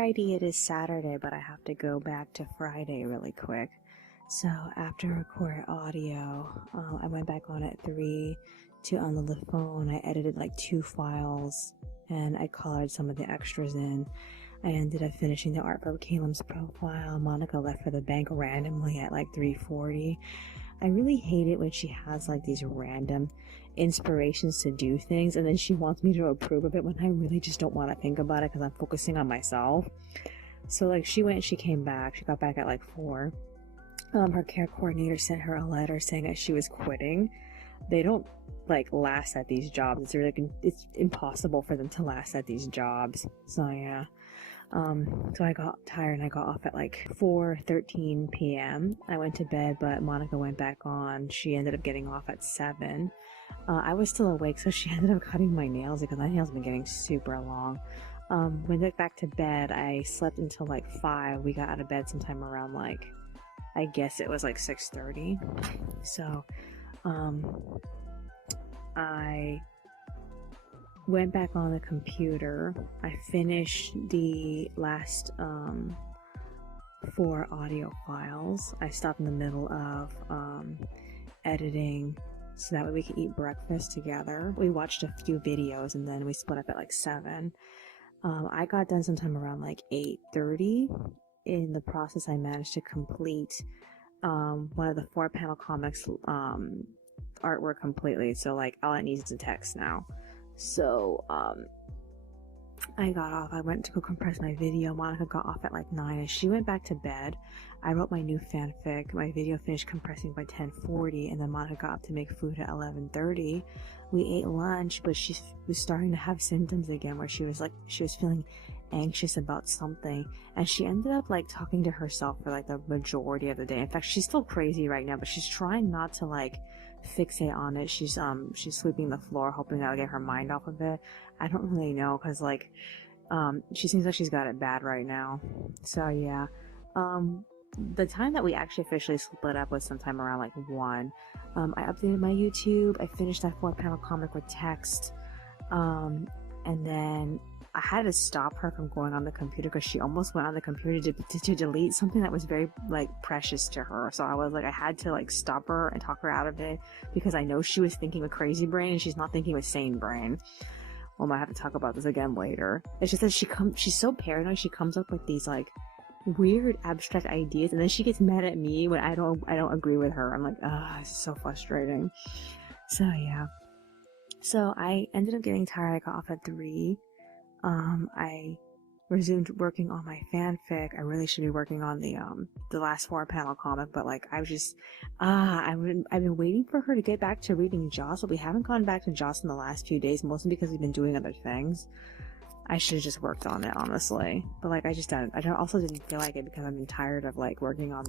Friday, it is Saturday, but I have to go back to Friday really quick. So after recorded audio, I went back on at 3 to unload the phone. I edited like 2 files and I colored some of the extras in. I ended up finishing the art for Caleb's profile. Monica left for the bank randomly at like 3:40. I really hate it when she has like these random inspirations to do things and then she wants me to approve of it when I really just don't want to think about it because I'm focusing on myself. So like she went and she came back. She got back at like 4. Her care coordinator sent her a letter saying that she was quitting. They don't like last at these jobs. It's impossible for them to last at these jobs. So yeah. So I got tired and I got off at like 4:13 p.m. I went to bed, but Monica went back on. She ended up getting off at 7. I was still awake, so she ended up cutting my nails because my nails have been getting super long. When I got back to bed, I slept until like 5. We got out of bed sometime around like, I guess it was like 6:30. So, I went back on the computer. I finished the last 4 audio files. I stopped in the middle of editing so that way we could eat breakfast together. We watched a few videos and then we split up at like 7. I got done sometime around like 8:30. In the process, I managed to complete one of the 4-panel comics artwork completely. So like all it needs is a text now. So, I got off. I went to go compress my video. Monica got off at like 9 and she went back to bed. I wrote my new fanfic. My video finished compressing by 10:40 and then Monica got up to make food at 11:30. We ate lunch, but she was starting to have symptoms again where she was feeling anxious about something and she ended up like talking to herself for like the majority of the day. In fact, she's still crazy right now, but she's trying not to like fixate on it. She's sweeping the floor hoping that'll get her mind off of it. I don't really know because like she seems like she's got it bad right now. So yeah, the time that we actually officially split up was sometime around like 1. I updated my YouTube. I finished that 4-panel comic with text, and then I had to stop her from going on the computer because she almost went on the computer to delete something that was very like precious to her. So I was like, I had to like stop her and talk her out of it because I know she was thinking with crazy brain and she's not thinking with sane brain. Well, I might have to talk about this again later. It's just that she's so paranoid. She comes up with these like weird abstract ideas and then she gets mad at me when I don't agree with her. I'm like, it's so frustrating. So yeah. So I ended up getting tired. I got off at 3. I resumed working on my fanfic. I really should be working on the last 4-panel comic, but like I was just I've been waiting for her to get back to reading Joss, but we haven't gone back to Joss in the last few days, mostly because we've been doing other things. I should have just worked on it, honestly, but like I also didn't feel like it because I've been tired of like working on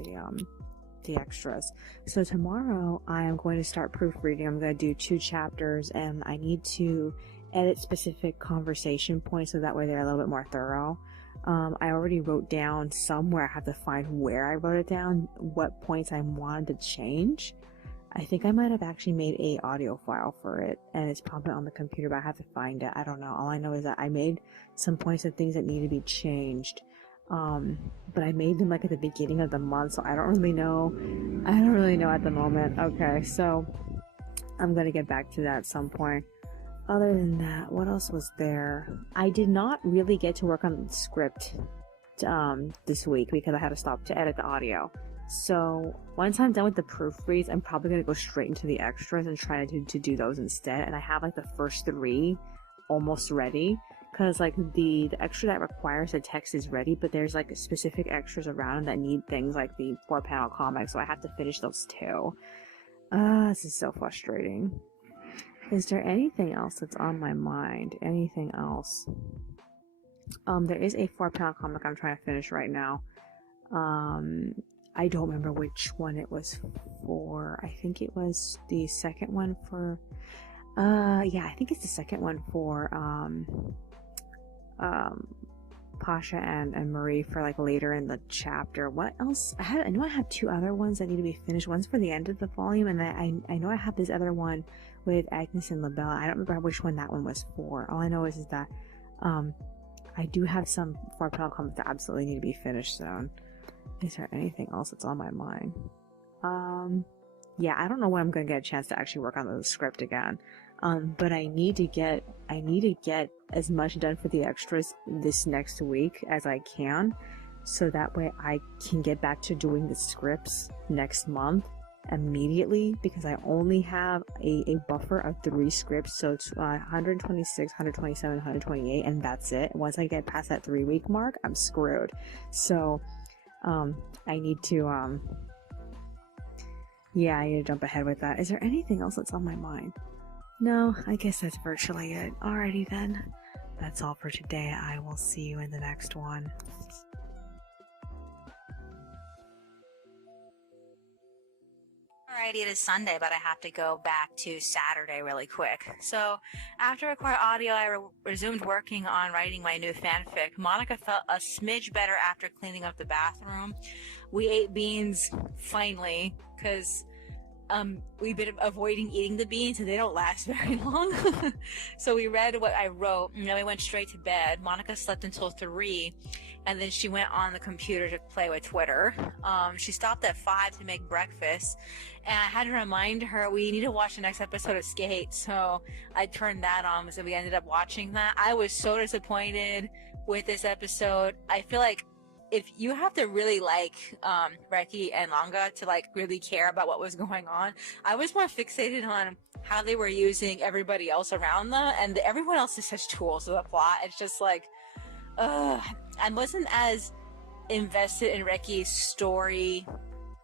the extras. So tomorrow I am going to start proofreading. I'm going to do 2 chapters and I need to edit specific conversation points so that way they're a little bit more thorough. I already wrote down somewhere. I have to find where I wrote it down, what points I wanted to change. I think I might have actually made a audio file for it and it's probably on the computer, but I have to find it. I don't know. All I know is that I made some points of things that need to be changed. But I made them like at the beginning of the month, so I don't really know at the moment. Okay, so I'm gonna get back to that at some point. Other than that, what else was there? I did not really get to work on the script this week because I had to stop to edit the audio. So once I'm done with the proofreads, I'm probably going to go straight into the extras and try to do those instead. And I have like the first 3 almost ready because like the extra that requires the text is ready, but there's like specific extras around that need things like the 4-panel comic, so I have to finish those too. This is so frustrating. Is there anything else that's on my mind? Anything else? There is a 4-panel comic I'm trying to finish right now. I don't remember which one it was for. I think it was the second one for, yeah, I think it's the second one for, Pasha and Marie for like later in the chapter. What else? I know I have 2 other ones that need to be finished. One's for the end of the volume, and I know I have this other one with Agnes and Labella. I don't remember which one that one was for. All I know is that I I do have some 4-panel comics that absolutely need to be finished soon. Is there anything else that's on my mind? Yeah, I don't know when I'm gonna get a chance to actually work on the script again. But I need to get as much done for the extras this next week as I can, so that way I can get back to doing the scripts next month immediately, because I only have a buffer of 3 scripts, so it's 126, 127, 128, and that's it. Once I get past that 3-week mark, I'm screwed. So I need to yeah, I need to jump ahead with that. Is there anything else that's on my mind? No, I guess that's virtually it. Alrighty then. That's all for today. I will see you in the next one. Alrighty, it is Sunday, but I have to go back to Saturday really quick. So, after recording audio, I resumed working on writing my new fanfic. Monica felt a smidge better after cleaning up the bathroom. We ate beans, finally, because we've been avoiding eating the beans and they don't last very long. So we read what I wrote and then we went straight to bed. Monica slept until 3 and then she went on the computer to play with Twitter. She stopped at 5 to make breakfast and I had to remind her we need to watch the next episode of Skate. So I turned that on, so we ended up watching that. I was so disappointed with this episode. I feel like if you have to really like Reki and Manga to like really care about what was going on, I was more fixated on how they were using everybody else around them, and everyone else is such tools to the plot. It's just like, I wasn't as invested in Reki's story.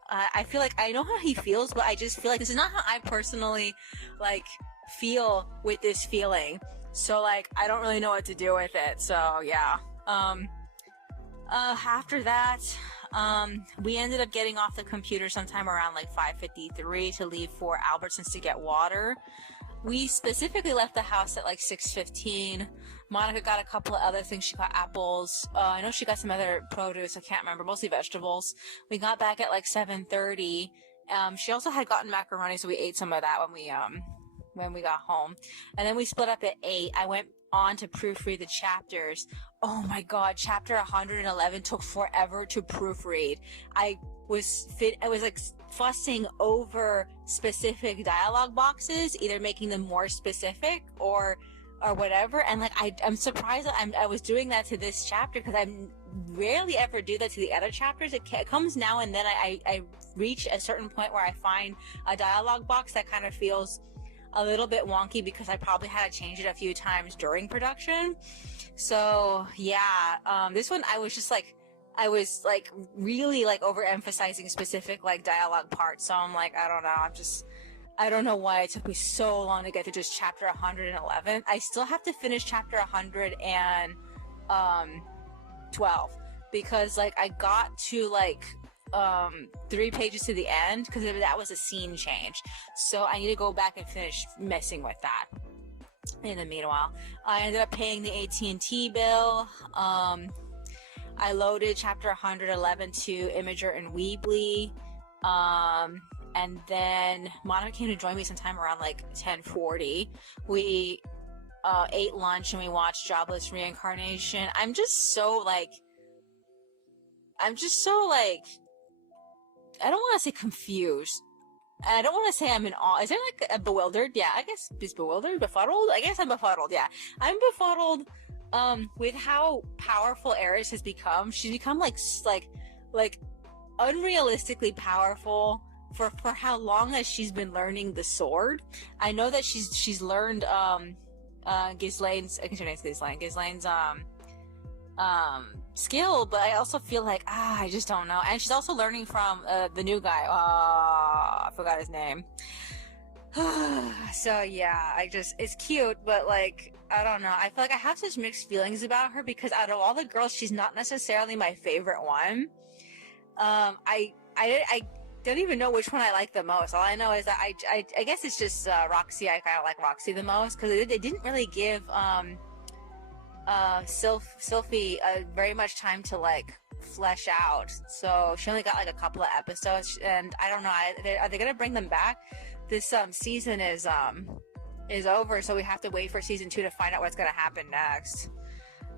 I feel like I know how he feels, but I just feel like this is not how I personally like feel with this feeling. So like I don't really know what to do with it. So yeah. After that, we ended up getting off the computer sometime around like 5:53 to leave for Albertsons to get water. We specifically left the house at like 6:15. Monica got a couple of other things. She got apples. I know she got some other produce. I can't remember. Mostly vegetables. We got back at like 7:30. She also had gotten macaroni, so we ate some of that when we got home. And then we split up at 8. I went on to proofread the chapters. Oh my god, chapter 111 took forever to proofread. I was like fussing over specific dialogue boxes, either making them more specific or whatever, and like I'm surprised that I was doing that to this chapter, because I rarely ever do that to the other chapters. It comes now and then. I reach a certain point where I find a dialogue box that kind of feels a little bit wonky because I probably had to change it a few times during production. So yeah, this one I was really like overemphasizing specific like dialogue parts. So I'm like, I don't know why it took me so long to get to just chapter 111. I still have to finish chapter 112 because like I got to like 3 pages to the end because that was a scene change. So I need to go back and finish messing with that. In the meanwhile, I ended up paying the AT&T bill. I loaded chapter 111 to Imager and Weebly. And then Monica came to join me sometime around like 10:40. We ate lunch and we watched Jobless Reincarnation. I'm just so like I don't want to say confused. I don't want to say I'm in awe. Is there like a bewildered? Yeah, I guess it's bewildered, befuddled. I guess I'm befuddled. Yeah, I'm befuddled. With how powerful Eris has become. She's become like unrealistically powerful for how long as she's been learning the sword. I know that she's learned Ghislaine's, I think her name's Ghislaine. Ghislaine's skill, but I also feel like I just don't know. And she's also learning from the new guy. I forgot his name. So yeah, it's cute, but like I don't know. I feel like I have such mixed feelings about her because out of all the girls, she's not necessarily my favorite one. I don't even know which one I like the most. All I know is that I guess it's just Roxy. I kind of like Roxy the most because they didn't really give Sylphie very much time to like flesh out. So she only got like a couple of episodes, and I don't know. Are they gonna bring them back? This season is over, so we have to wait for season 2 to find out what's gonna happen next.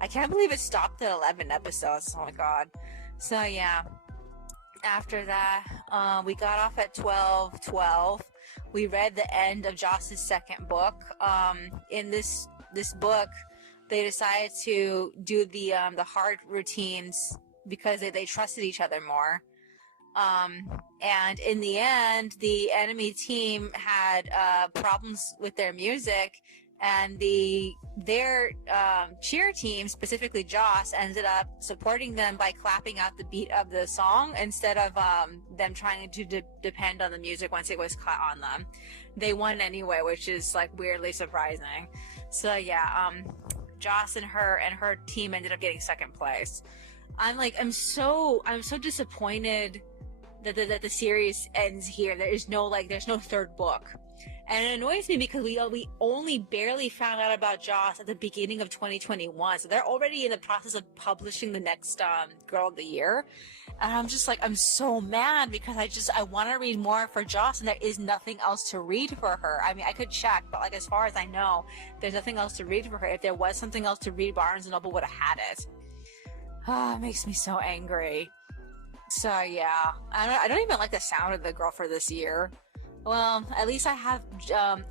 I can't believe it stopped at 11 episodes. Oh my god. So yeah, after that, we got off at 12:12. We read the end of Joss's second book. In this book, they decided to do the hard routines because they trusted each other more. And in the end, the enemy team had problems with their music, and their cheer team, specifically Joss, ended up supporting them by clapping out the beat of the song instead of them trying to depend on the music once it was cut on them. They won anyway, which is like weirdly surprising. So yeah, Joss and her team ended up getting second place. I'm so disappointed that the series ends here. There's no third book. And it annoys me because we only barely found out about Joss at the beginning of 2021. So they're already in the process of publishing the next Girl of the Year. And I'm just like, I'm so mad because I want to read more for Joss, and there is nothing else to read for her. I mean, I could check, but like as far as I know, there's nothing else to read for her. If there was something else to read, Barnes & Noble would have had it. It makes me so angry. So yeah, I don't even like the sound of the Girl for this year. Well, at least I have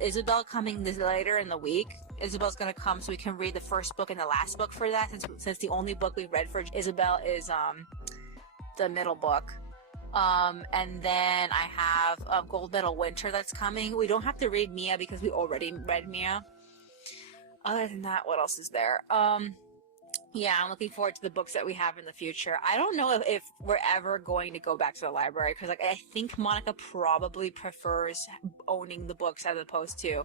Isabel coming later in the week. Isabel's gonna come so we can read the first book and the last book for that, since the only book we read for Isabel is the middle book. And then I have Gold Medal Winter that's coming. We don't have to read Mia because we already read Mia. Other than that, what else is there? Yeah, I'm looking forward to the books that we have in the future. I don't know if we're ever going to go back to the library, because like I think Monica probably prefers owning the books as opposed to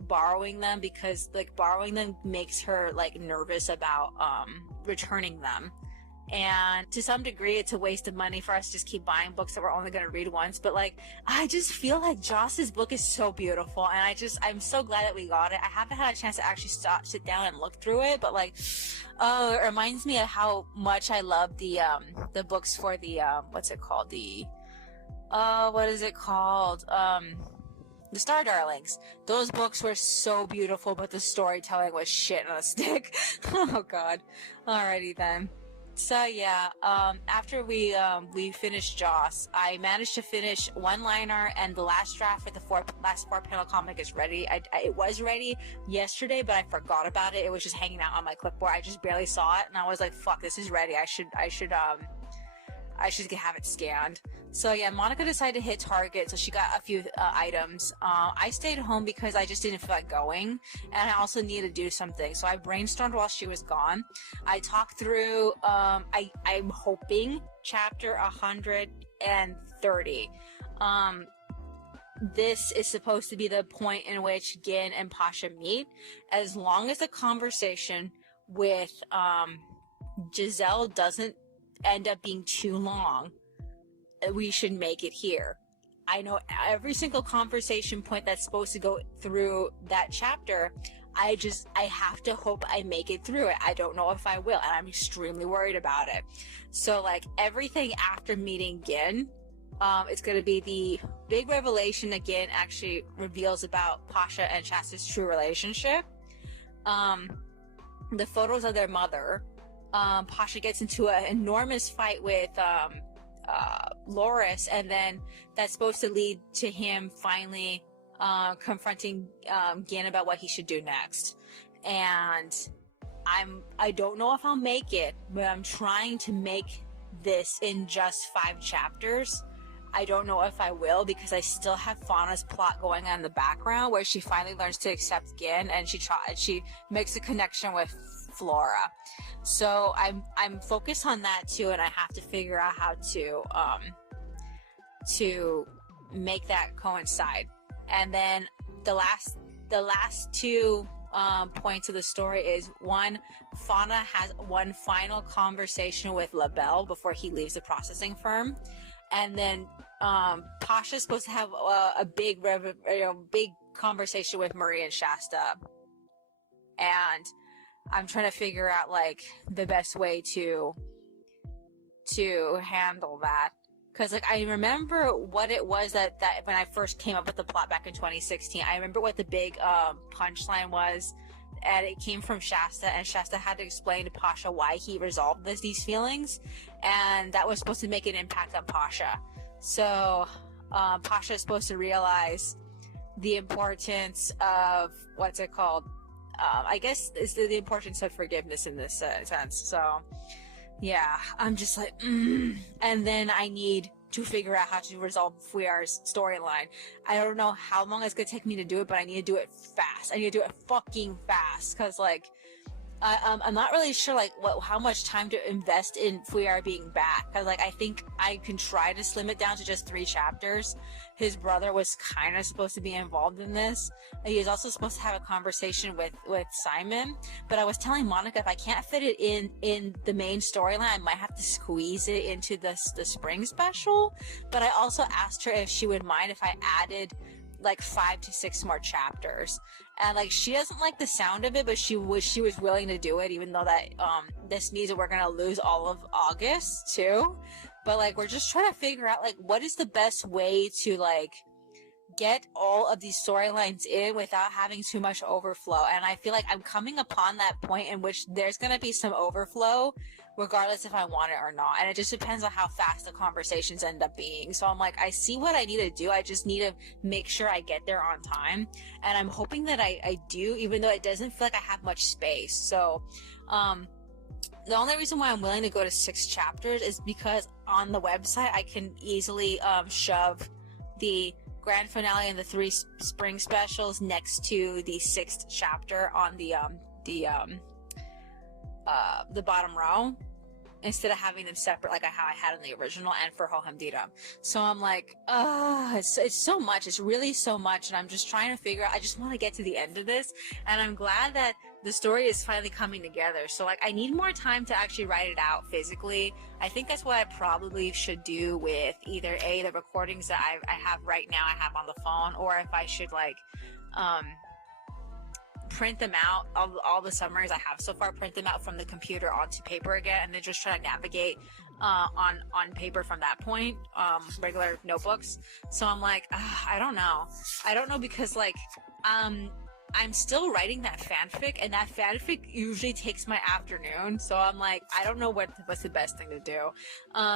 borrowing them, because like borrowing them makes her like nervous about returning them. And to some degree, it's a waste of money for us to just keep buying books that we're only going to read once. But like, I just feel like Joss's book is so beautiful, and I'm so glad that we got it. I haven't had a chance to actually sit down and look through it, but like, it reminds me of how much I love the books for the what's it called? What is it called? The Star Darlings. Those books were so beautiful, but the storytelling was shit on a stick. Oh God. Alrighty then. So yeah, after we finished Joss, I managed to finish One Liner, and the last draft for the last 4-panel comic is ready. It was ready yesterday, but I forgot about it. It was just hanging out on my clipboard. I just barely saw it, and I was like, "Fuck, this is ready. I should have it scanned." So yeah, Monica decided to hit Target, so she got a few items. I stayed home because I just didn't feel like going, and I also needed to do something. So I brainstormed while she was gone. I talked through, I'm hoping, chapter 130. This is supposed to be the point in which Gin and Pasha meet. As long as the conversation with Giselle doesn't end up being too long, we should make it here. I know every single conversation point that's supposed to go through that chapter. I have to hope I make it through it. I don't know if I will, and I'm extremely worried about it. So like everything after meeting Gin, it's going to be the big revelation that Gin actually reveals about Pasha and Shasta's true relationship. The photos of their mother. Pasha gets into an enormous fight with Loris, and then that's supposed to lead to him finally confronting Gin about what he should do next. And I don't know if I'll make it, but I'm trying to make this in just 5 chapters. I don't know if I will, because I still have Fauna's plot going on in the background, where she finally learns to accept Gin, and she makes a connection with Flora. So I'm focused on that too, and I have to figure out how to make that coincide. And then the last 2 points of the story is, one, Fauna has one final conversation with LaBelle before he leaves the processing firm, and then Pasha's supposed to have a big conversation with Marie and Shasta, and I'm trying to figure out like the best way to handle that, because like I remember what it was that when I first came up with the plot back in 2016. I remember what the big punchline was, and it came from Shasta, and Shasta had to explain to Pasha why he resolved these feelings, and that was supposed to make an impact on Pasha. So Pasha is supposed to realize the importance of, what's it called? I guess it's the importance of forgiveness in this sense. So yeah, I'm just like, and then I need to figure out how to resolve Fuyar's storyline. I don't know how long it's gonna take me to do it, but I need to do it fast. I need to do it fucking fast, because like I'm not really sure like how much time to invest in Fuyar being back, because like I think I can try to slim it down to just 3 chapters. His brother was kind of supposed to be involved in this. He was also supposed to have a conversation with Simon, but I was telling Monica, if I can't fit it in the main storyline, I might have to squeeze it into the spring special. But I also asked her if she would mind if I added like 5 to 6 more chapters, and like she doesn't like the sound of it, but she was willing to do it, even though that this means that we're gonna lose all of August too. But like we're just trying to figure out like what is the best way to like get all of these storylines in without having too much overflow. And I feel like I'm coming upon that point in which there's gonna be some overflow regardless if I want it or not, and it just depends on how fast the conversations end up being. So I'm like, I see what I need to do, I just need to make sure I get there on time, and I'm hoping that I do, even though it doesn't feel like I have much space. So the only reason why I'm willing to go to 6 chapters is because on the website I can easily shove the grand finale and the 3 spring specials next to the 6th chapter on the bottom row, instead of having them separate like how I had in the original and for Hohem Dita. So I'm like, it's so much. It's really so much, and I'm just trying to figure out. I just want to get to the end of this, and I'm glad that the story is finally coming together. So like I need more time to actually write it out physically. I think that's what I probably should do with either the recordings that I have right now I have on the phone, or if I should like print them out, all the summaries I have so far, print them out from the computer onto paper again, and then just try to navigate on paper from that point, regular notebooks. So I'm like, I don't know, because like I'm still writing that fanfic, and that fanfic usually takes my afternoon. So I'm like, I don't know what's the best thing to do.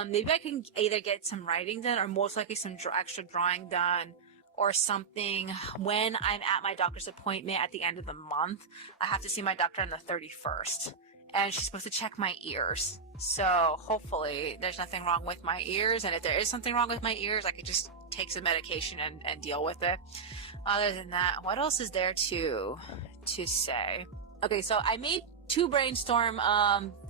Maybe I can either get some writing done, or most likely some extra drawing done, or something when I'm at my doctor's appointment at the end of the month. I have to see my doctor on the 31st, and she's supposed to check my ears. So hopefully there's nothing wrong with my ears, and if there is something wrong with my ears, I could just take some medication and deal with it. Other than that, what else is there to say? Okay, so I made 2 brainstorm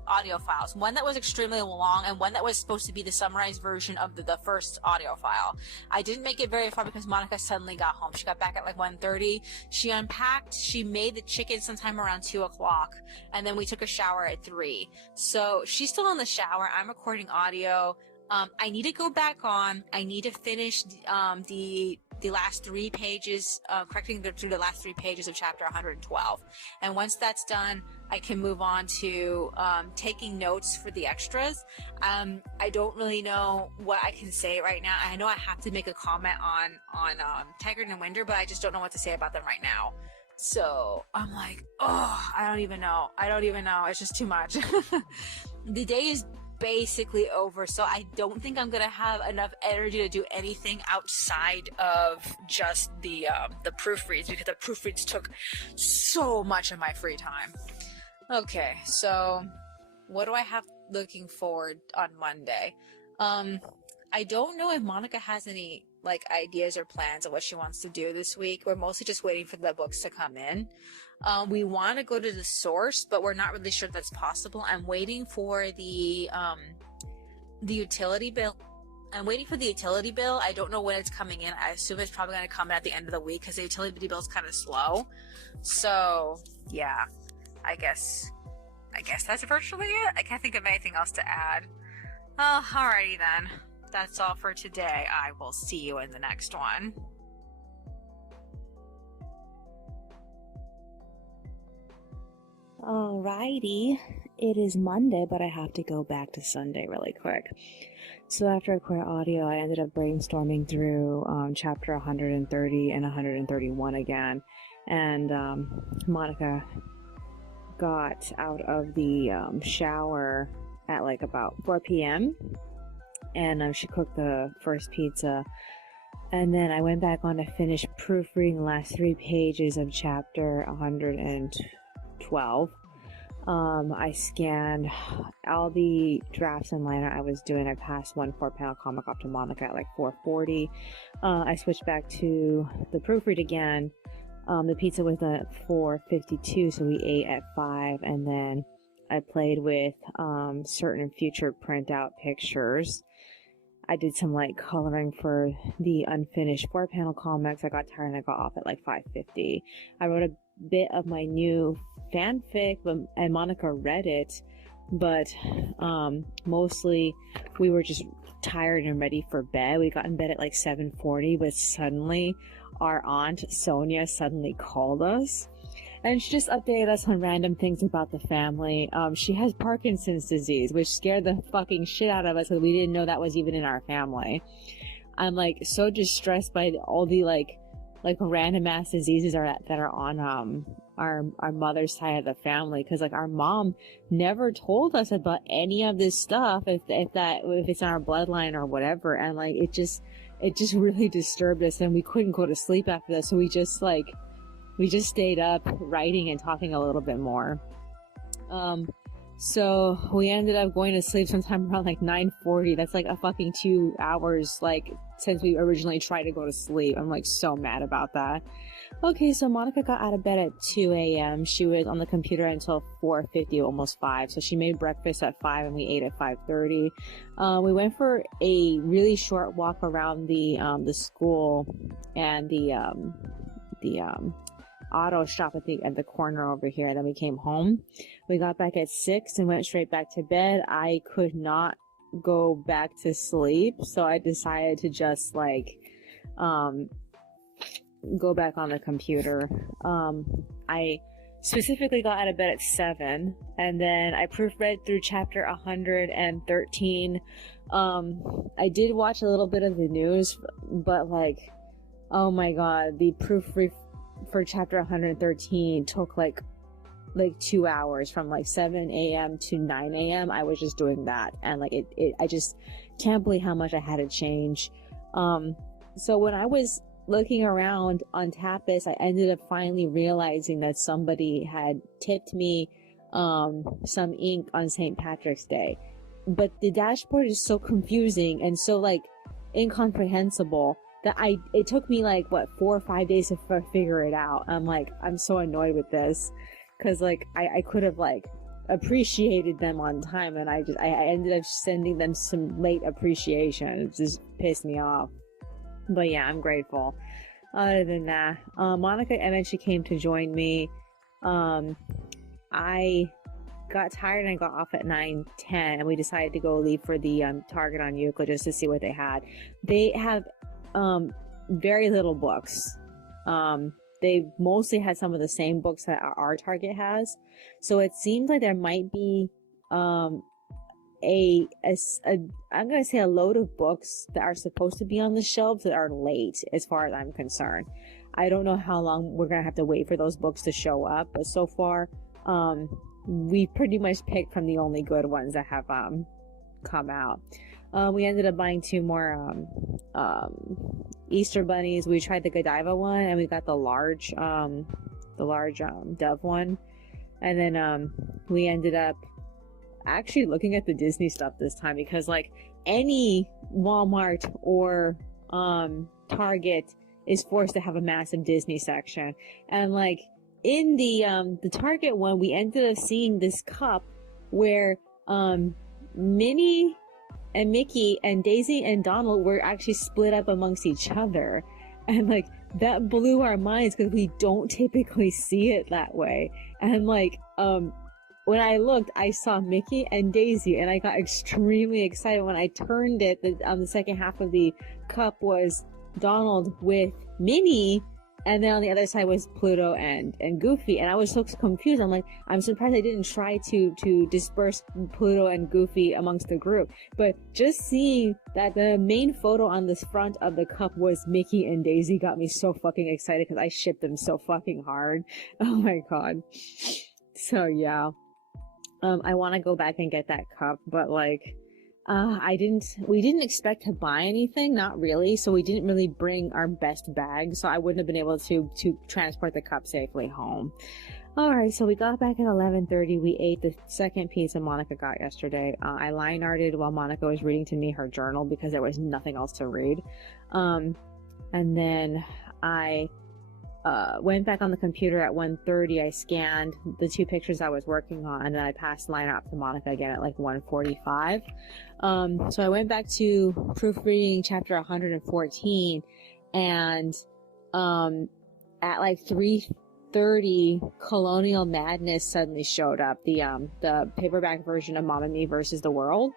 audio files, one that was extremely long and one that was supposed to be the summarized version of the first audio file. I didn't make it very far because Monica suddenly got home. She got back at like 1:30. She unpacked, she made the chicken sometime around 2 o'clock, and then we took a shower at 3. So she's still in the shower. I'm recording audio. I need to go back on. I need to finish the last 3 pages, correcting through the last 3 pages of chapter 112. And once that's done, I can move on to taking notes for the extras. I don't really know what I can say right now. I know I have to make a comment on Taggart and Winder, but I just don't know what to say about them right now. So I'm like, I don't even know. It's just too much. The day is basically over, so I don't think I'm gonna have enough energy to do anything outside of just the proofreads, because the proofreads took so much of my free time. Okay, so what do I have looking forward on Monday? I don't know if Monica has any like ideas or plans of what she wants to do this week. We're mostly just waiting for the books to come in. We want to go to the source, but we're not really sure that's possible. I'm waiting for the utility bill. I don't know when it's coming in. I assume it's probably going to come in at the end of the week, because the utility bill is kind of slow. So yeah, I guess that's virtually it. I can't think of anything else to add. Alrighty then. That's all for today. I will see you in the next one. Alrighty, it is Monday, but I have to go back to Sunday really quick. So after I quit audio, I ended up brainstorming through chapter 130 and 131 again, and Monica got out of the shower at like about 4 p.m. and she cooked the first pizza. And then I went back on to finish proofreading the last 3 pages of chapter 112. I scanned all the drafts and liner I was doing. I passed one 4-panel comic off to Monica at like 4:40. I switched back to the proofread again. The pizza was done at 4:52, so we ate at 5, and then I played with certain future printout pictures. I did some like coloring for the unfinished 4-panel comics. I got tired and I got off at like 5:50. I wrote a bit of my new fanfic, and Monica read it, but mostly we were just tired and ready for bed. We got in bed at like 7:40, but suddenly our aunt Sonia suddenly called us. And she just updated us on random things about the family. She has Parkinson's disease, which scared the fucking shit out of us because we didn't know that was even in our family. I'm like so distressed by all the like random ass diseases that are on our mother's side of the family, because like our mom never told us about any of this stuff if it's in our bloodline or whatever, and like it just really disturbed us, and we couldn't go to sleep after that, so we just stayed up writing and talking a little bit more. So we ended up going to sleep sometime around like 9:40. That's like a fucking 2 hours, like, since we originally tried to go to sleep. I'm like so mad about that. Okay, so Monica got out of bed at 2 a.m. She was on the computer until 4:50, almost 5. So she made breakfast at 5 and we ate at 5:30. We went for a really short walk around the school and the auto shop at the corner over here. Then we came home. We got back at 6 and went straight back to bed. I could not go back to sleep, so I decided to just like go back on the computer. I specifically got out of bed at 7, and then I proofread through chapter 113. I did watch a little bit of the news, but like, oh my god, the proofread for chapter 113 took like 2 hours, from like 7 a.m. to 9 a.m. I was just doing that, and like I just can't believe how much I had to change. So when I was looking around on Tapas, I ended up finally realizing that somebody had tipped me some ink on St. Patrick's Day, but the dashboard is so confusing and so like incomprehensible that it took me like 4 or 5 days to figure it out. I'm so annoyed with this, because like I could have like appreciated them on time, and I ended up sending them some late appreciation. It just pissed me off. But yeah, I'm grateful. Other than that, Monica eventually came to join me. I got tired and I got off at 9:10, and we decided to go leave for the Target on Euclid just to see what they had. They have very little books. They mostly had some of the same books that our Target has, so it seems like there might be I'm gonna say a load of books that are supposed to be on the shelves that are late, as far as I'm concerned. I don't know how long we're gonna have to wait for those books to show up, but so far we pretty much picked from the only good ones that have come out. We ended up buying 2 more Easter bunnies. We tried the Godiva one, and we got the large dove one, and then we ended up actually looking at the Disney stuff this time, because like any Walmart or Target is forced to have a massive Disney section, and like in the Target one, we ended up seeing this cup where Minnie and Mickey and Daisy and Donald were actually split up amongst each other, and like that blew our minds because we don't typically see it that way. And like when I looked, I saw Mickey and Daisy, and I got extremely excited. When I turned it, the second half of the cup was Donald with Minnie, and then on the other side was Pluto and Goofy, and I was so confused. I'm like, I'm surprised I didn't try to disperse Pluto and Goofy amongst the group. But just seeing that the main photo on this front of the cup was Mickey and Daisy got me so fucking excited, because I shipped them so fucking hard. Oh my god. So yeah, I want to go back and get that cup, but like, we didn't expect to buy anything, not really. So we didn't really bring our best bag. So I wouldn't have been able to transport the cup safely home. All right, so we got back at 11:30. We ate the second pizza Monica got yesterday. I line arted while Monica was reading to me her journal because there was nothing else to read. And then I went back on the computer at 1:30. I scanned the 2 pictures I was working on, and then I passed the line up to Monica again at like 1:45. So I went back to proofreading chapter 114, and at like 3:30, Colonial Madness suddenly showed up. The paperback version of Mamma Mia versus the World.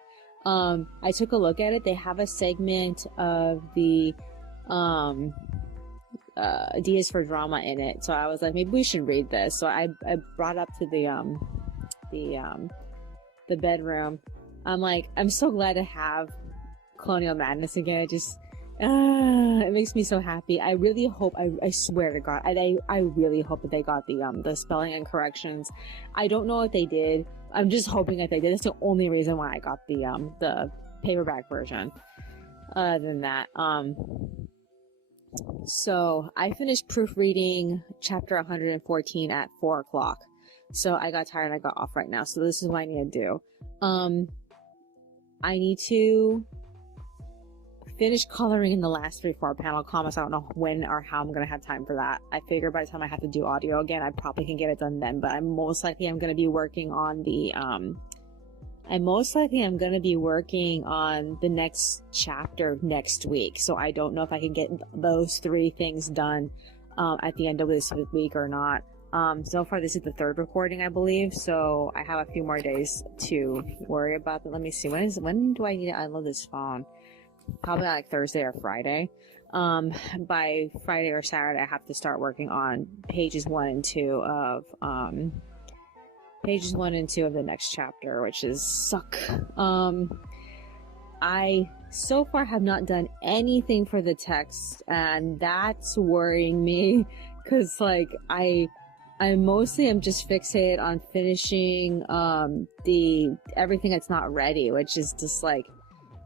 I took a look at it. They have a segment of the ideas for drama in it, so I was like, maybe we should read this. So I brought up to the bedroom. I'm like, I'm so glad to have Colonial Madness again. It makes me so happy. I really hope, I swear to God, I really hope that they got the spelling and corrections. I don't know if they did. I'm just hoping that they did. That's the only reason why I got the paperback version. Other than that, so I finished proofreading chapter 114 at 4 o'clock. So I got tired and I got off right now. So this is what I need to do. I need to finish coloring in the last 3-4 panel comics. I don't know when or how I'm going to have time for that. I figure by the time I have to do audio again, I probably can get it done then, but I'm going to be working on the next chapter next week. So I don't know if I can get those 3 things done at the end of this week or not. So far this is the 3rd recording, I believe, so I have a few more days to worry about that. Let me see, when do I need to unload this phone? Probably like Thursday or Friday. By Friday or Saturday I have to start working on pages 1 and 2 of the next chapter, which is suck. I so far have not done anything for the text, and that's worrying me, because like I mostly am just fixated on finishing the everything that's not ready, which is just like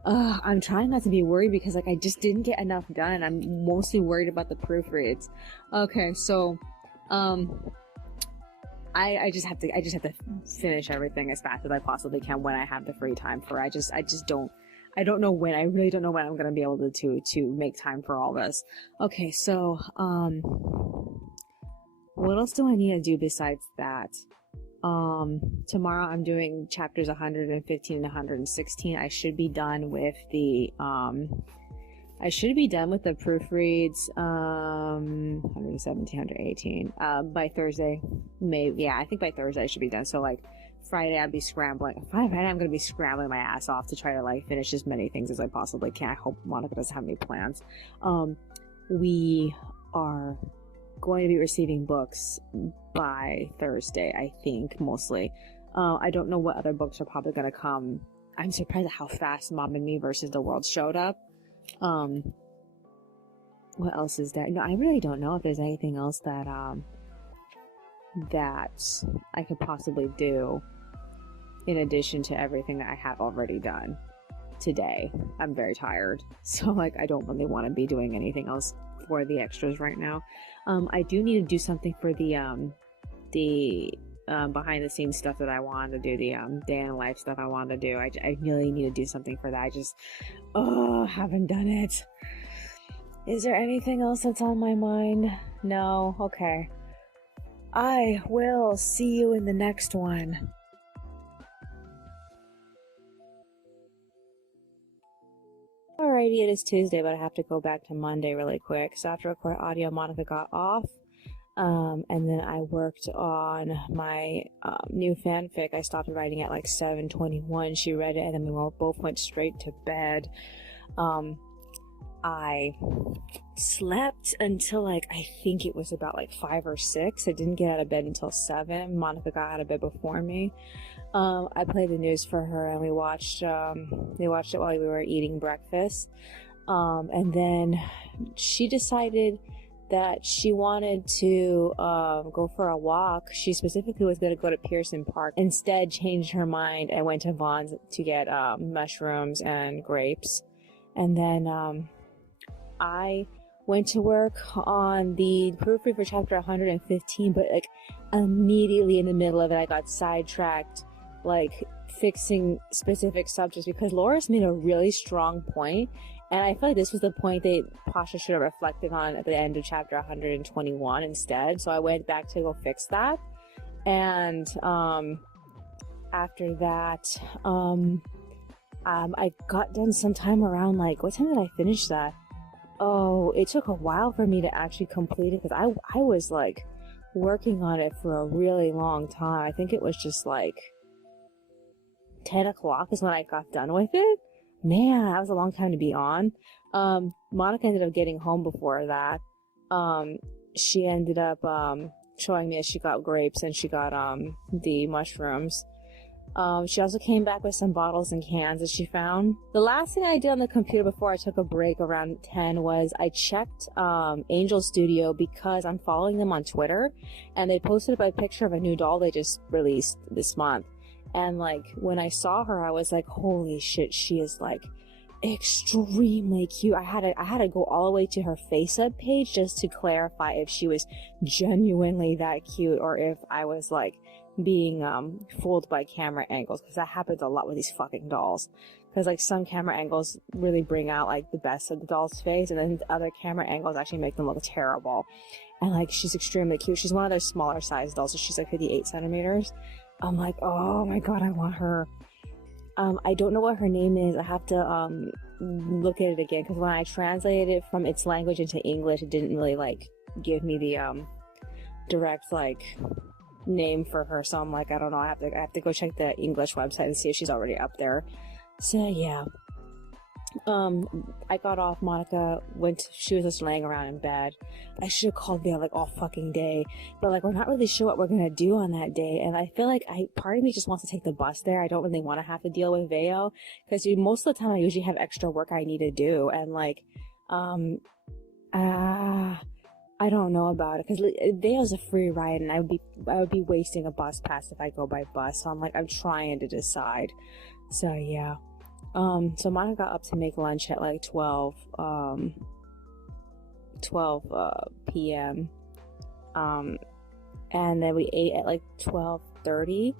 I'm trying not to be worried because like I just didn't get enough done. I'm mostly worried about the proofreads. Okay, so I just have to finish everything as fast as I possibly can when I have the free time for it. I don't know when. I really don't know when I'm going to be able to make time for all this. Okay, so what else do I need to do besides that? Tomorrow I'm doing chapters 115 and 116. I should be done with the proofreads, 117, 118, by Thursday. Maybe, yeah, I think by Thursday I should be done. So like Friday I'll be scrambling. Friday I'm going to be scrambling my ass off to try to like finish as many things as I possibly can. I hope Monica doesn't have any plans. We are going to be receiving books by Thursday, I think, mostly. I don't know what other books are probably going to come. I'm surprised at how fast Mamma Mia versus the World showed up. What else is there? No, I really don't know if there's anything else that I could possibly do in addition to everything that I have already done today. I'm very tired, so like I don't really want to be doing anything else for the extras right now. I do need to do something for the behind the scenes stuff that I wanted to do, the day in life stuff I wanted to do. I really need to do something for that. I just haven't done it. Is there anything else that's on my mind? No? Okay. I will see you in the next one. Alrighty, it is Tuesday, but I have to go back to Monday really quick. So after record audio, Monica got off. And then I worked on my new fanfic. I stopped writing at like 7:21. She read it, and then we both went straight to bed. I slept until like, I think it was about like 5 or 6. I didn't get out of bed until 7. Monica got out of bed before me. I played the news for her, and we watched it while we were eating breakfast. And then she decided that she wanted to go for a walk. She specifically was going to go to Pearson Park. Instead, changed her mind and went to Vaughn's to get mushrooms and grapes. And then I went to work on the proofread for chapter 115, but like immediately in the middle of it, I got sidetracked, like fixing specific subjects, because Loris made a really strong point, and I feel like this was the point that Pasha should have reflected on at the end of chapter 121 instead. So I went back to go fix that, and after that, I got done sometime around, like, what time did I finish that? Oh, it took a while for me to actually complete it, because I was like working on it for a really long time. I think it was just like 10 o'clock is when I got done with it. Man, that was a long time to be on. Monica ended up getting home before that. She ended up showing me that she got grapes and she got the mushrooms. She also came back with some bottles and cans that she found. The last thing I did on the computer before I took a break around 10 was I checked Angel Studio, because I'm following them on Twitter, and they posted a picture of a new doll they just released this month. And like when I saw her, I was like, holy shit, she is like extremely cute. I had to go all the way to her face up page just to clarify if she was genuinely that cute, or if I was like being fooled by camera angles, because that happens a lot with these fucking dolls, because like some camera angles really bring out like the best of the doll's face, and then other camera angles actually make them look terrible. And like she's extremely cute. She's one of their smaller size dolls, so she's like 58 centimeters. I'm like, oh my god, I want her. I don't know what her name is. I have to look at it again, because when I translated it from its language into English, it didn't really like give me the direct like name for her. So I'm like, I don't know. I have to go check the English website and see if she's already up there. So yeah. I got off. Monica she was just laying around in bed. I should have called Vale like all fucking day, but like we're not really sure what we're gonna do on that day, and I feel like part of me just wants to take the bus there. I don't really want to have to deal with Veo, because most of the time I usually have extra work I need to do, and like I don't know about it, because Veo's a free ride, and I would be wasting a bus pass if I go by bus. So I'm trying to decide. So yeah. So Monica got up to make lunch at like 12 p.m. And then we ate at like 12:30.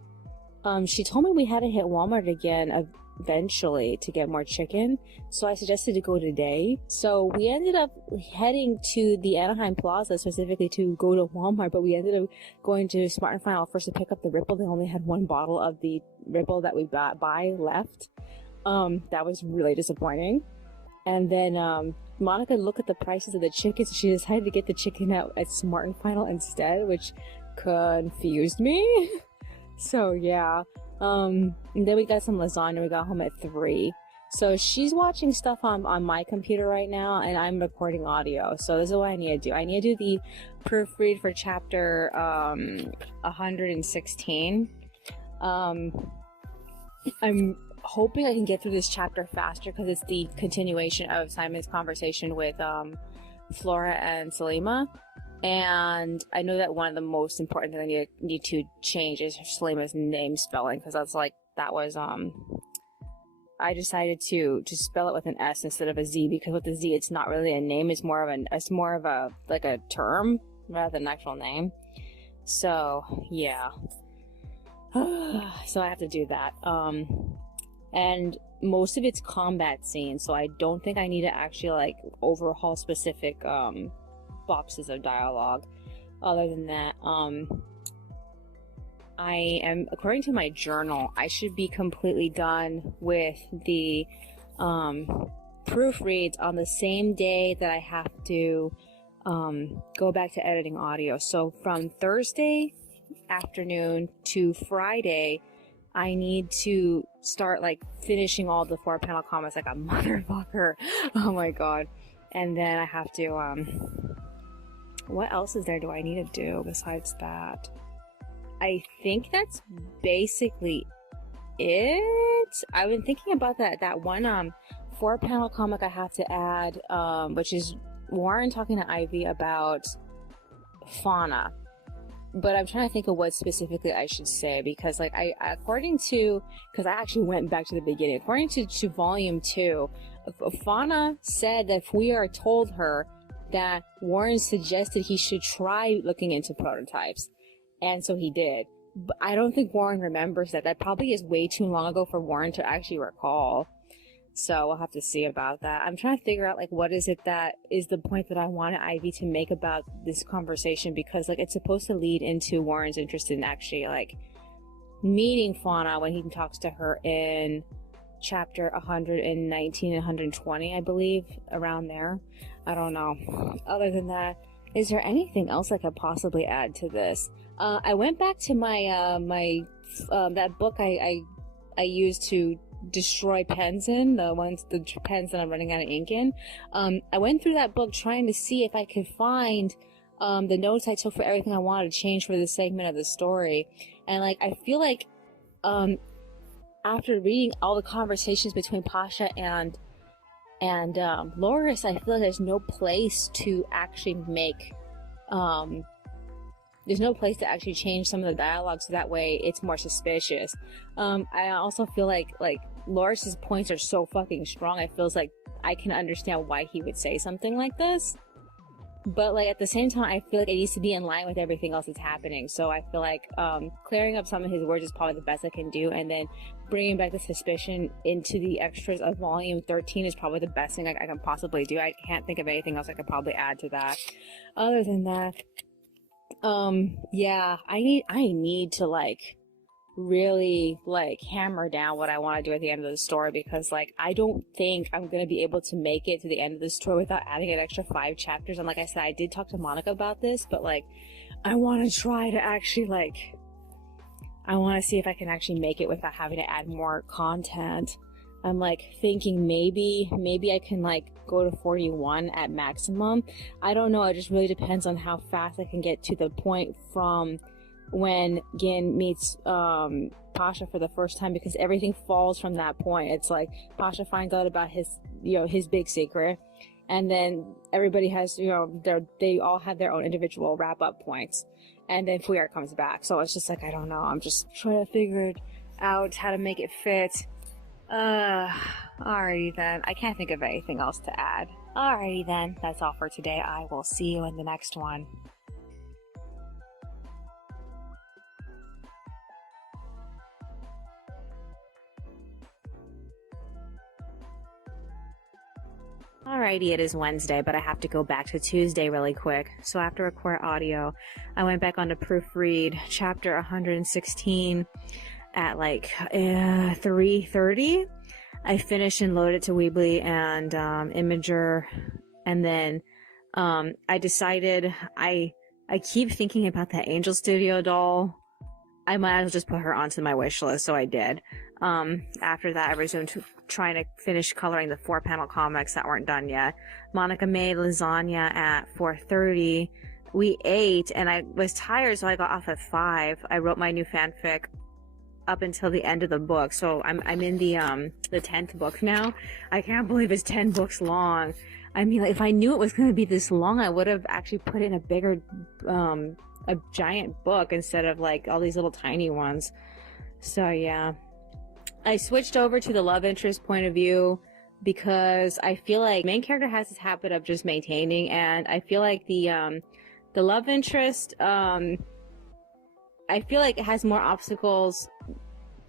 She told me we had to hit Walmart again eventually to get more chicken, so I suggested to go today. So we ended up heading to the Anaheim Plaza specifically to go to Walmart, but we ended up going to Smart and Final first to pick up the Ripple. They only had one bottle of the Ripple that we buy left. That was really disappointing. And then Monica looked at the prices of the chicken, so she decided to get the chicken out at Smart and Final instead, which confused me. So yeah. And then we got some lasagna. We got home at 3. So she's watching stuff on my computer right now, and I'm recording audio. So this is what I need to do. I need to do the proofread for chapter 116. I'm hoping I can get through this chapter faster, because it's the continuation of Simon's conversation with Flora and Salima, and I know that one of the most important things I need to change is Salima's name spelling, because that was I decided to spell it with an S instead of a Z, because with the Z it's not really a name, it's more of a like a term rather than an actual name. So yeah. So I have to do that. And most of it's combat scenes, so I don't think I need to actually like overhaul specific boxes of dialogue. Other than that, I am, according to my journal, I should be completely done with the proofreads on the same day that I have to go back to editing audio. So from Thursday afternoon to Friday, I need to start like finishing all the 4-panel comics like a motherfucker. Oh my god. And then I have to what else is there do I need to do besides that? I think that's basically it. I've been thinking about that one 4-panel comic I have to add, which is Warren talking to Ivy about fauna, but I'm trying to think of what specifically I should say, because like because I actually went back to the beginning. According to volume 2, Fauna said that Fuyar told her that Warren suggested he should try looking into prototypes, and so he did. But I don't think Warren remembers that. That probably is way too long ago for Warren to actually recall. So we'll have to see about that. I'm trying to figure out, like, what is it that is the point that I wanted Ivy to make about this conversation, because, like, it's supposed to lead into Warren's interest in actually, like, meeting Fauna when he talks to her in chapter 119 and 120, I believe, around there. I don't know. Other than that, is there anything else I could possibly add to this? I went back to my, that book I used to destroy pens in, the pens that I'm running out of ink in. I went through that book trying to see if I could find the notes I took for everything I wanted to change for this segment of the story. And like, I feel like after reading all the conversations between Pasha and Loris, I feel like there's no place to actually make there's no place to actually change some of the dialogue so that way it's more suspicious. I also feel like Loris's points are so fucking strong. I feels like I can understand why he would say something like this, but like at the same time, I feel like it needs to be in line with everything else that's happening. So I feel like clearing up some of his words is probably the best I can do, and then bringing back the suspicion into the extras of volume 13 is probably the best thing I can possibly do. I can't think of anything else I could probably add to that. Other than that, yeah, I need to like really like hammer down what I want to do at the end of the story, because like I don't think I'm gonna be able to make it to the end of the story without adding an extra 5 chapters. And like I said, I did talk to Monica about this, but like I want to try to actually I want to see if I can actually make it without having to add more content. I'm like thinking maybe I can like go to 41 at maximum. I don't know. It just really depends on how fast I can get to the point from when Gin meets Pasha for the first time, because everything falls from that point. It's like Pasha finds out about his big secret, and then everybody has, they all have their own individual wrap up points, and then Fuyar comes back. So it's just like, I don't know. I'm just trying to figure out how to make it fit. Alrighty then. I can't think of anything else to add. Alrighty then. That's all for today. I will see you in the next one. Alrighty, it is Wednesday, but I have to go back to Tuesday really quick. So after record audio, I went back on to proofread chapter 116 at like 3:30. I finished and loaded to Weebly and Imager, and then I decided I keep thinking about that Angel Studio doll. I might as well just put her onto my wish list, so I did. After that, I resumed trying to finish coloring the 4-panel comics that weren't done yet. Monica made lasagna at 4:30. We ate, and I was tired, so I got off at 5. I wrote my new fanfic up until the end of the book, so I'm in the 10th book now. I can't believe it's 10 books long. I mean, like, if I knew it was going to be this long, I would have actually put in a bigger, a giant book instead of like all these little tiny ones. So yeah, I switched over to the love interest point of view because I feel like main character has this habit of just maintaining, and I feel like the love interest, I feel like it has more obstacles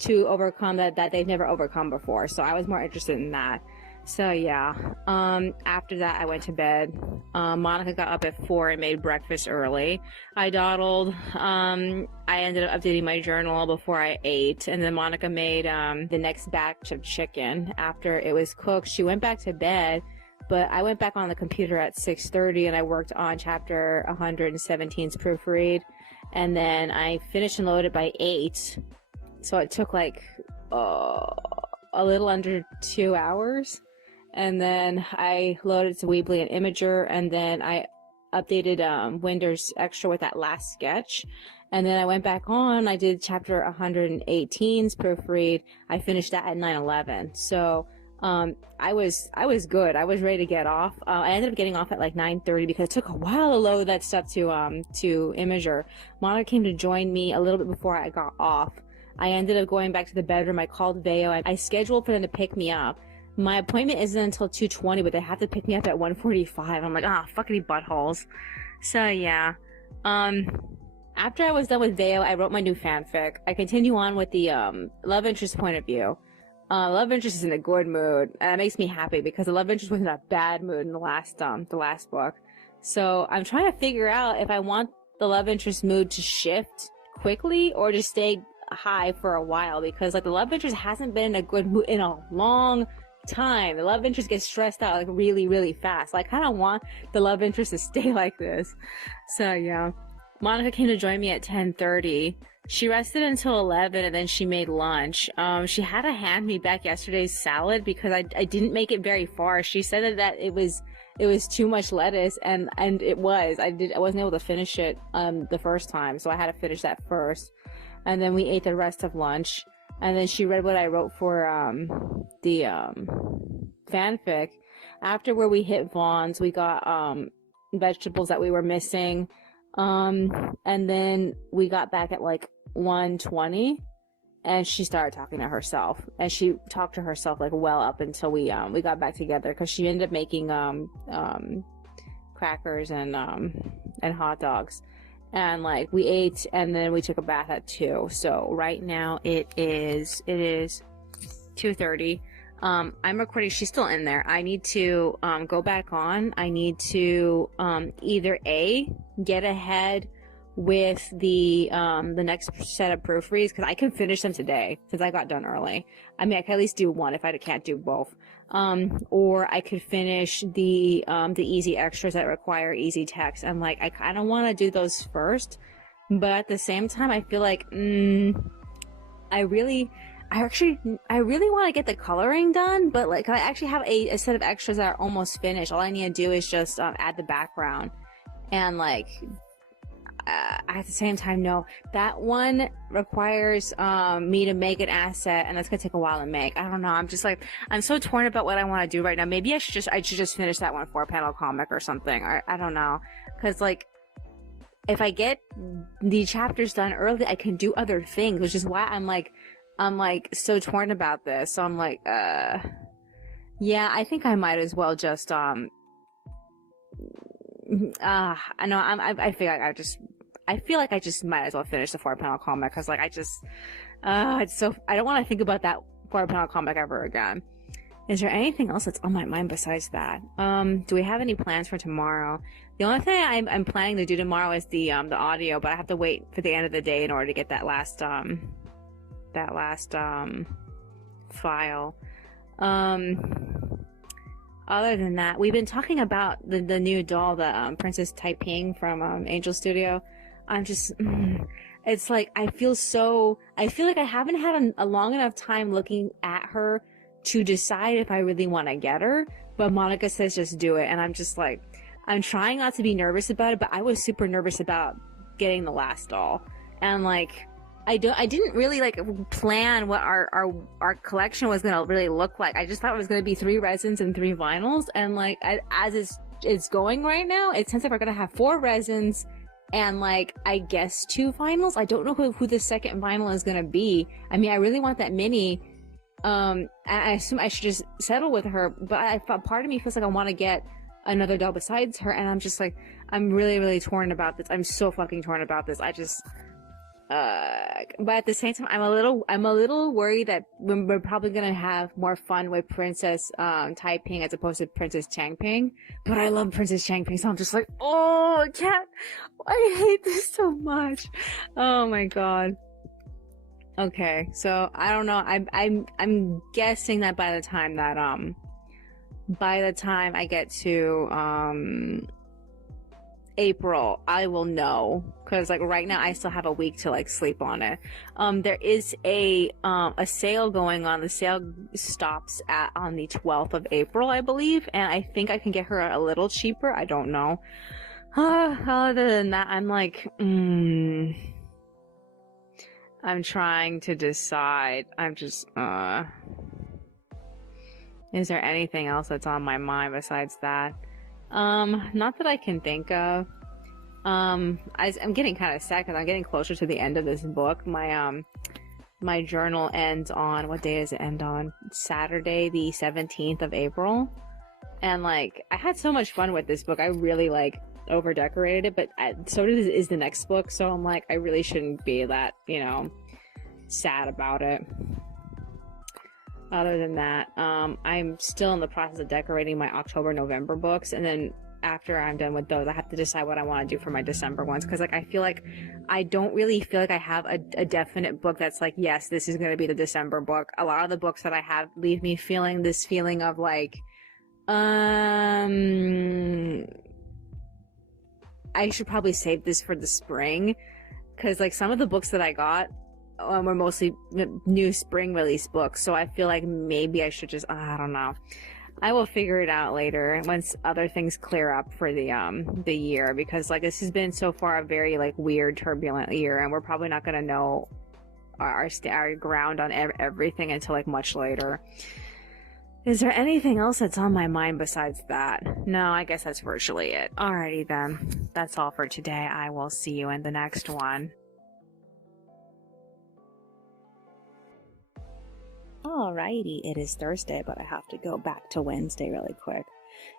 to overcome that they've never overcome before. So I was more interested in that. So yeah, after that I went to bed. Monica got up at 4 and made breakfast early. I dawdled. I ended up updating my journal before I ate, and then Monica made the next batch of chicken. After it was cooked, she went back to bed, but I went back on the computer at 6:30 and I worked on chapter 117's proofread, and then I finished and loaded by 8. So it took like a little under 2 hours. And then I loaded to Weebly and Imager, and then I updated Winder's Extra with that last sketch. And then I went back on, I did chapter 118's proofread. I finished that at 9:11. So I was good. I was ready to get off. I ended up getting off at like 9:30 because it took a while to load that stuff to Imager. Monica came to join me a little bit before I got off. I ended up going back to the bedroom. I called Veo. I scheduled for them to pick me up. My appointment isn't until 2:20, but they have to pick me up at 1:45. I'm like, fuckity buttholes. So yeah. After I was done with Veo, I wrote my new fanfic. I continue on with the love interest point of view. Love interest is in a good mood, and it makes me happy because the love interest was in a bad mood in the last book. So I'm trying to figure out if I want the love interest mood to shift quickly or just stay high for a while, because like the love interest hasn't been in a good mood in a long time. The love interest gets stressed out like really, really fast. So I kind of want the love interest to stay like this. So yeah, Monica came to join me at 10:30. She rested until 11 and then she made lunch. She had to hand me back yesterday's salad because I didn't make it very far. She said that it was too much lettuce, and it was. I wasn't able to finish it the first time, so I had to finish that first. And then we ate the rest of lunch, and then she read what I wrote for the fanfic. After where we hit Vaughn's, we got vegetables that we were missing. And then we got back at like 1:20, and she started talking to herself, and she talked to herself like well up until we got back together, because she ended up making crackers and hot dogs, and like we ate, and then we took a bath at 2. So right now it is 2:30. I'm recording. She's still in there. I need to go back on. I need to either get ahead with the next set of proofreads, because I can finish them today since I got done early. I mean, I can at least do one if I can't do both. Or I could finish the easy extras that require easy text. I'm like, I kind of want to do those first, but at the same time, I feel like I really want to get the coloring done, but like I actually have a set of extras that are almost finished. All I need to do is just add the background, and like at the same time, no, that one requires me to make an asset, and that's gonna take a while to make. I don't know. I'm just like, I'm so torn about what I want to do right now. Maybe I should just finish that one 4-panel comic or something. Or I don't know, because like if I get the chapters done early, I can do other things, which is why I'm like so torn about this. So I'm like, yeah, I think I might as well just I know I feel like I just might as well finish the 4-panel comic, because like it's so, I don't want to think about that 4-panel comic ever again. Is there anything else that's on my mind besides that? Do we have any plans for tomorrow? The only thing I'm planning to do tomorrow is the audio, but I have to wait for the end of the day in order to get that last file. Other than that, we've been talking about the new doll, the Princess Taiping from Angel Studio. I'm just it's like I feel like I haven't had a long enough time looking at her to decide if I really want to get her, but Monica says just do it, and I'm just like, I'm trying not to be nervous about it, but I was super nervous about getting the last doll, and like I didn't really like plan what our collection was gonna really look like. I just thought it was gonna be 3 resins and 3 vinyls, and like as it's going right now, it sounds like we're gonna have 4 resins and like I guess 2 vinyls. I don't know who the second vinyl is gonna be. I mean, I really want that mini. I assume I should just settle with her, but part of me feels like I want to get another doll besides her, and I'm just like, I'm really, really torn about this. I'm so fucking torn about this. But at the same time, I'm a little worried that we're probably gonna have more fun with Princess Taiping as opposed to Princess Changping. But I love Princess Changping, so I'm just like, oh, I can't. I hate this so much. Oh my god. Okay, so I don't know. I'm guessing that by the time I get to April, I will know, because like right now I still have a week to like sleep on it. There is a sale going on. The sale stops on the 12th of April, I believe, and I think I can get her a little cheaper. I don't know. Other than that, I'm like, I'm trying to decide. I'm just Is there anything else that's on my mind besides that? Not that I can think of. I'm getting kind of sad because I'm getting closer to the end of this book. My journal ends on, what day does it end on? Saturday, the 17th of April. And like, I had so much fun with this book. I really like over decorated it, but so is the next book. So I'm like, I really shouldn't be that, sad about it. Other than that, I'm still in the process of decorating my October, November books, and then after I'm done with those, I have to decide what I want to do for my December ones, because like I feel like I don't really feel like I have a definite book that's like, yes, this is going to be the December book. A lot of the books that I have leave me feeling this feeling of like, I should probably save this for the spring, because like some of the books that I got were mostly new spring release books, so I feel like maybe I should just, I don't know. I will figure it out later once other things clear up for the year, because like this has been so far a very like weird, turbulent year, and we're probably not gonna know our ground on everything until like much later. Is there anything else that's on my mind besides that? No, I guess that's virtually it. Alrighty then, that's all for today. I will see you in the next one. Alrighty, it is Thursday, but I have to go back to Wednesday really quick.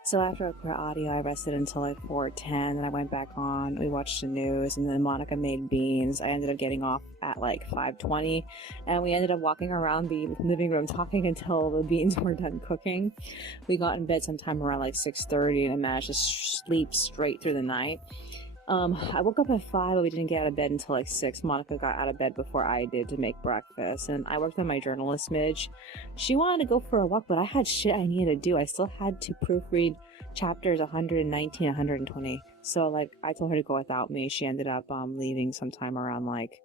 So after I quit audio, I rested until like 4:10, and I went back on. We watched the news, and then Monica made beans. I ended up getting off at like 5:20, and we ended up walking around the living room talking until the beans were done cooking. We got in bed sometime around like 6:30, and I managed to sleep straight through the night. I woke up at 5, but we didn't get out of bed until like 6. Monica got out of bed before I did to make breakfast, and I worked on my journal a smidge. She wanted to go for a walk, but I had shit I needed to do. I still had to proofread chapters 119, 120. So like, I told her to go without me. She ended up leaving sometime around like,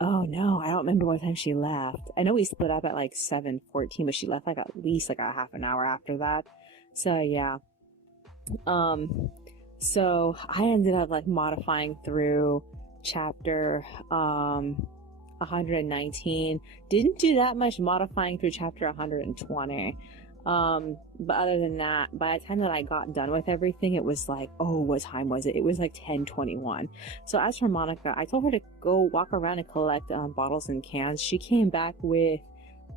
oh no, I don't remember what time she left. I know we split up at like 7:14, but she left like at least like a half an hour after that. So yeah. So I ended up like modifying through chapter 119. Didn't do that much modifying through chapter 120. But other than that, by the time that I got done with everything, it was like, oh, what time was it? It was like 10:21. So as for Monica, I told her to go walk around and collect bottles and cans. She came back with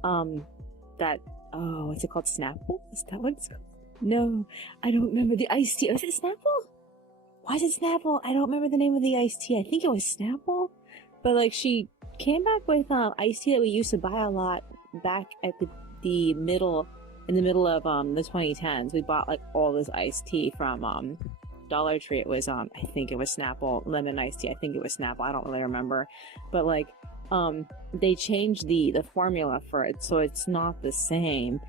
that, oh, what's it called? Snapple? Is that what it's called? No, I don't remember the iced tea. Was it Snapple? Why is it Snapple? I don't remember the name of the iced tea. I think it was Snapple. But like, she came back with iced tea that we used to buy a lot back at the middle of the 2010s. We bought like all this iced tea from Dollar Tree. It was I think it was Snapple lemon iced tea. I think it was Snapple. I don't really remember. But like they changed the formula for it, so it's not the same.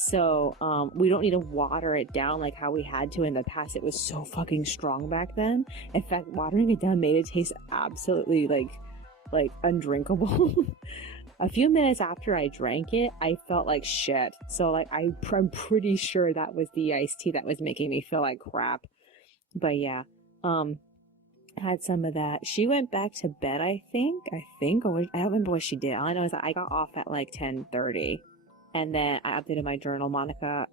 So we don't need to water it down like how we had to in the past. It was so fucking strong back then. In fact, watering it down made it taste absolutely like undrinkable. A few minutes after I drank it, I felt like shit. So like I'm pretty sure that was the iced tea that was making me feel like crap. But yeah, had some of that. She went back to bed, I think, or I don't remember what she did. All I know is that I got off at like 10:30. And then I updated my journal. Monica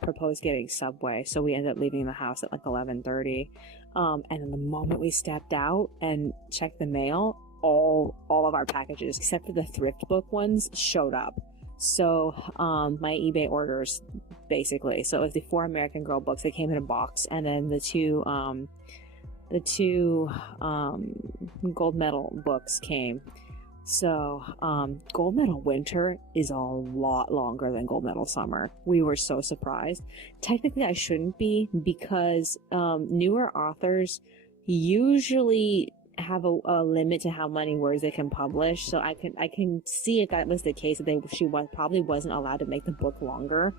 proposed getting Subway, so we ended up leaving the house at like 11:30. And then the moment we stepped out and checked the mail, all of our packages, except for the thrift book ones, showed up. So my eBay orders, basically. So it was the 4 American Girl books. They came in a box, and then the two gold medal books came. So, Gold Medal Winter is a lot longer than Gold Medal Summer. We were so surprised. Technically, I shouldn't be, because newer authors usually have a limit to how many words they can publish. So I can see if that was the case, that she probably wasn't allowed to make the book longer,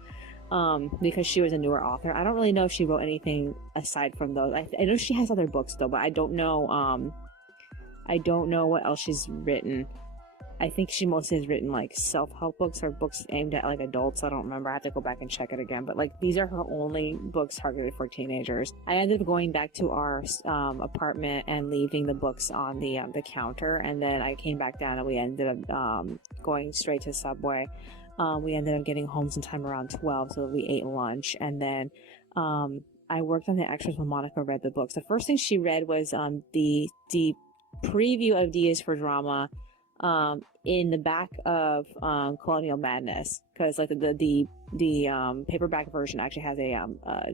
because she was a newer author. I don't really know if she wrote anything aside from those. I know she has other books though, but I don't know what else she's written. I think she mostly has written like self-help books or books aimed at like adults. I don't remember. I have to go back and check it again. But like, these are her only books targeted for teenagers. I ended up going back to our apartment and leaving the books on the counter, and then I came back down and we ended up going straight to Subway. We ended up getting home sometime around 12, so we ate lunch, and then I worked on the extras when Monica read the books. The first thing she read was the preview of D is for Drama in the back of Colonial Madness, because like the paperback version actually has a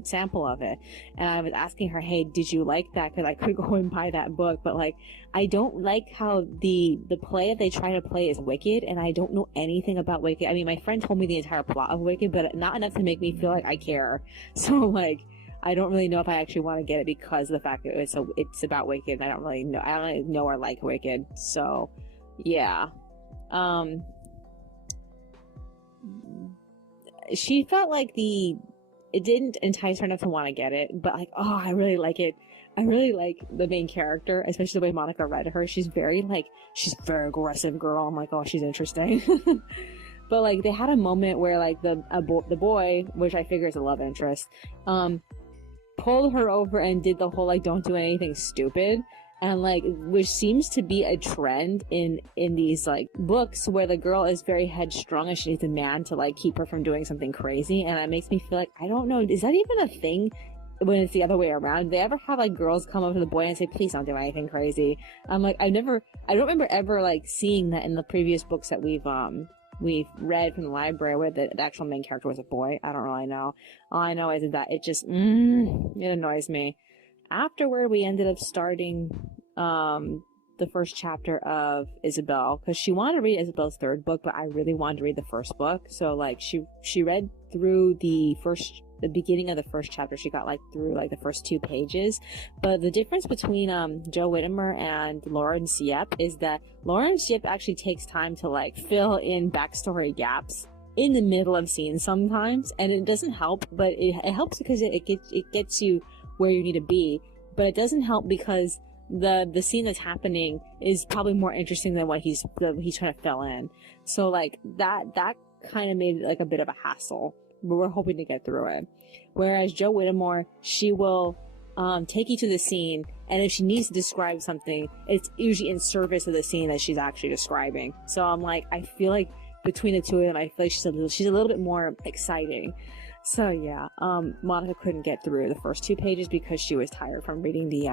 sample of it, and I was asking her, hey, did you like that, because I could go and buy that book, but like I don't like how the play that they try to play is Wicked, and I don't know anything about Wicked. I mean, my friend told me the entire plot of Wicked, but not enough to make me feel like I care. So like I don't really know if I actually want to get it because of the fact that it's about Wicked, and I don't really know or like Wicked. So yeah. She felt like it didn't entice her enough to want to get it, but like, oh, I really like it. I really like the main character, especially the way Monica read her. She's very aggressive girl. I'm like, oh, she's interesting. But like, they had a moment where like the boy, which I figure is a love interest, pulled her over and did the whole like, don't do anything stupid. And like, which seems to be a trend in these like books where the girl is very headstrong and she needs a man to like keep her from doing something crazy. And that makes me feel like, I don't know, is that even a thing when it's the other way around? Do they ever have like girls come up to the boy and say, please don't do anything crazy? I'm like, I don't remember ever like seeing that in the previous books that we've read from the library where the actual main character was a boy. I don't really know. All I know is that it just, it annoys me. Afterward, we ended up starting the first chapter of Isabel, because she wanted to read Isabel's third book, but I really wanted to read the first book. So like she read through the beginning of the first chapter. She got like through like the first 2 pages. But the difference between Joe Whittemore and Lawrence Yep is that Lawrence Yep actually takes time to like fill in backstory gaps in the middle of scenes sometimes, and it doesn't help, but it helps because it gets you where you need to be, but it doesn't help because the scene that's happening is probably more interesting than what he's trying to fill in. So like that kind of made it like a bit of a hassle, but we're hoping to get through it. Whereas Joe Whittemore, she will take you to the scene, and if she needs to describe something, it's usually in service of the scene that she's actually describing. So I'm like, I feel like between the two of them, I feel like she's a little bit more exciting. So yeah, Monica couldn't get through the first 2 pages because she was tired from reading the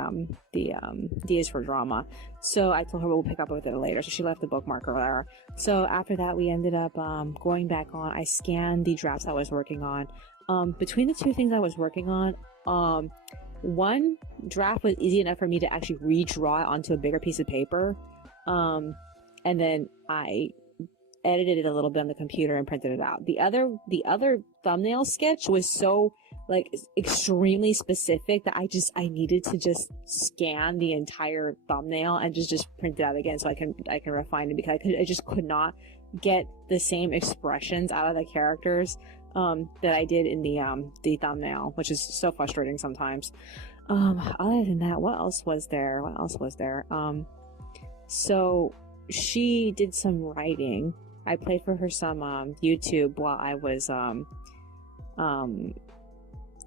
D is for Drama. So I told her we'll pick up with it later. So she left the bookmark over there. So after that, we ended up going back on. I scanned the drafts I was working on. Between the 2 things I was working on, one draft was easy enough for me to actually redraw it onto a bigger piece of paper, and then I edited it a little bit on the computer and printed it out. The other thumbnail sketch was so like extremely specific that I needed to just scan the entire thumbnail and just print it out again so I can refine it, because I just could not get the same expressions out of the characters that I did in the thumbnail, which is so frustrating sometimes. Other than that, what else was there? So she did some writing. I played for her some YouTube while I was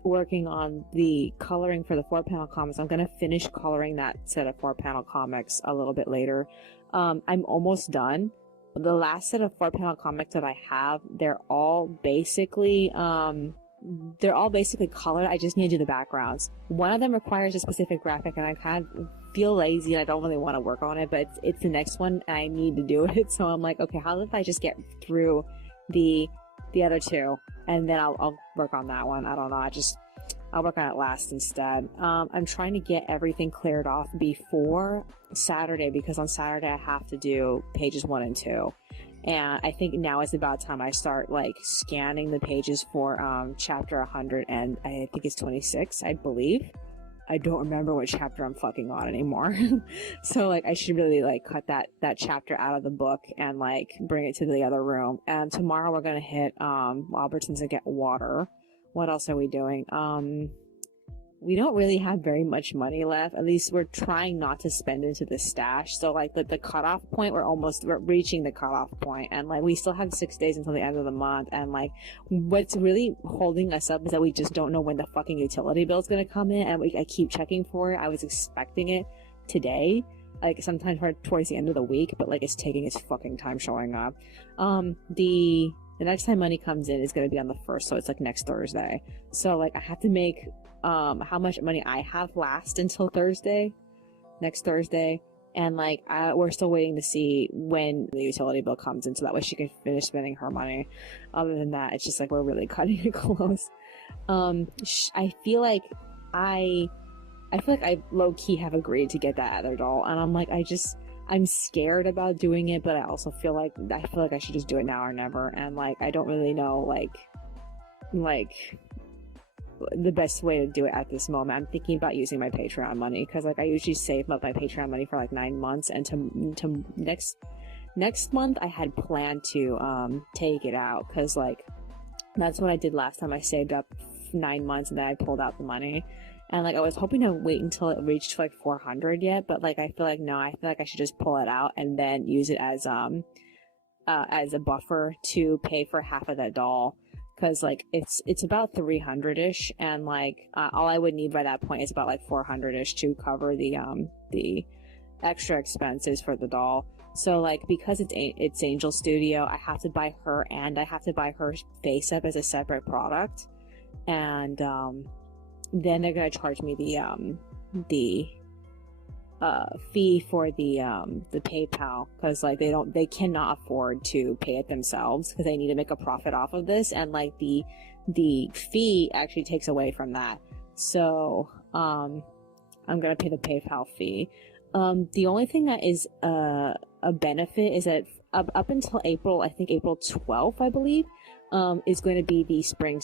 working on the coloring for the 4-panel comics. I'm gonna finish coloring that set of 4-panel comics a little bit later. I'm almost done. The last set of 4-panel comics that I have, they're all basically colored. I just need to do the backgrounds. One of them requires a specific graphic, and I kind of feel lazy and I don't really want to work on it, but it's the next one and I need to do it. So I'm like, okay, how if I just get through the other 2 and then I'll work on that one. I don't know. I'll work on it last instead. I'm trying to get everything cleared off before Saturday, because on Saturday I have to do pages 1 and 2. And I think now is about time I start like scanning the pages for chapter 100, and I think it's 26, I believe. I don't remember what chapter I'm fucking on anymore. So like I should really like cut that chapter out of the book and like bring it to the other room. And tomorrow we're gonna hit Albertsons and get water. What else are we doing? We don't really have very much money left. At least we're trying not to spend into the stash. So like the cutoff point, we're reaching the cutoff point, and like we still have 6 days until the end of the month. And like what's really holding us up is that we just don't know when the fucking utility bill is gonna come in, and I keep checking for it. I was expecting it today, like sometime towards the end of the week, but like it's taking its fucking time showing up. The the next time money comes in is going to be on the 1st, so it's like next Thursday. So like I have to make how much money I have last until next Thursday, and like we're still waiting to see when the utility bill comes in, so that way she can finish spending her money. Other than that, it's just like we're really cutting it close. I feel like I low-key have agreed to get that other doll, and I'm like, I'm scared about doing it, but I also feel like I should just do it now or never, and like I don't really know like the best way to do it at this moment. I'm thinking about using my Patreon money, because like I usually save up my Patreon money for like 9 months, and to next month I had planned to take it out, because like that's what I did last time. I saved up 9 months and then I pulled out the money, and like I was hoping to wait until it reached like 400 yet, but like I feel like no, I feel like I should just pull it out and then use it as a buffer to pay for half of that doll, because like it's about 300-ish, and like all I would need by that point is about like 400-ish to cover the extra expenses for the doll. So like because it's Angel Studio, I have to buy her, and I have to buy her face up as a separate product, and then they're gonna charge me the fee for the PayPal, because like they cannot afford to pay it themselves, because they need to make a profit off of this, and like the fee actually takes away from that. So I'm gonna pay the PayPal fee. The only thing that is a benefit is that up until April, I think April 12th, I believe, is going to be the spring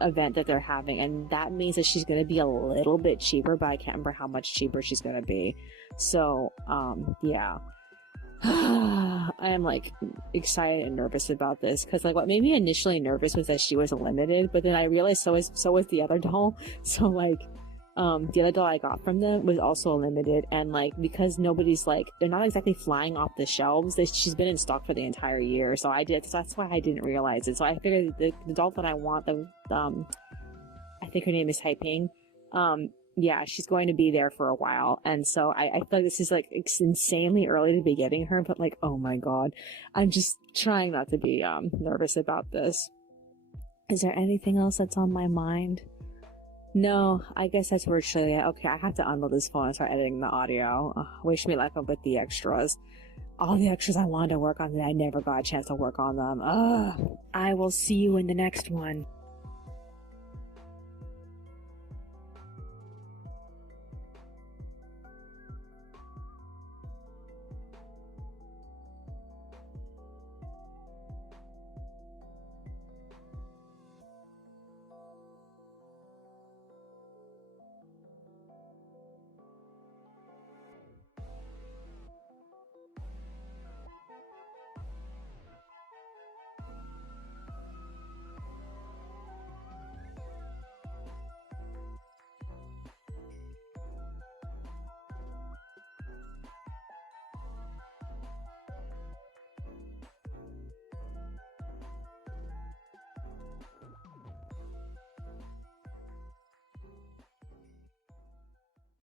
event that they're having, and that means that she's going to be a little bit cheaper, but I can't remember how much cheaper she's going to be. So yeah. I am like excited and nervous about this, because like what made me initially nervous was that she was limited, but then I realized so was the other doll. So like the other doll I got from them was also limited, and like because nobody's like, they're not exactly flying off the shelves, she's been in stock for the entire year, so that's why I didn't realize it. So I figured the doll that I want, I think her name is Taiping, yeah, she's going to be there for a while, and so I feel like this is like insanely early to be getting her, but like, oh my god, I'm just trying not to be nervous about this. Is there anything else that's on my mind? No, I guess that's virtually it. Okay, I have to unload this phone and start editing the audio. Wish me luck with the extras. All the extras I wanted to work on today, I never got a chance to work on them. I will see you in the next one.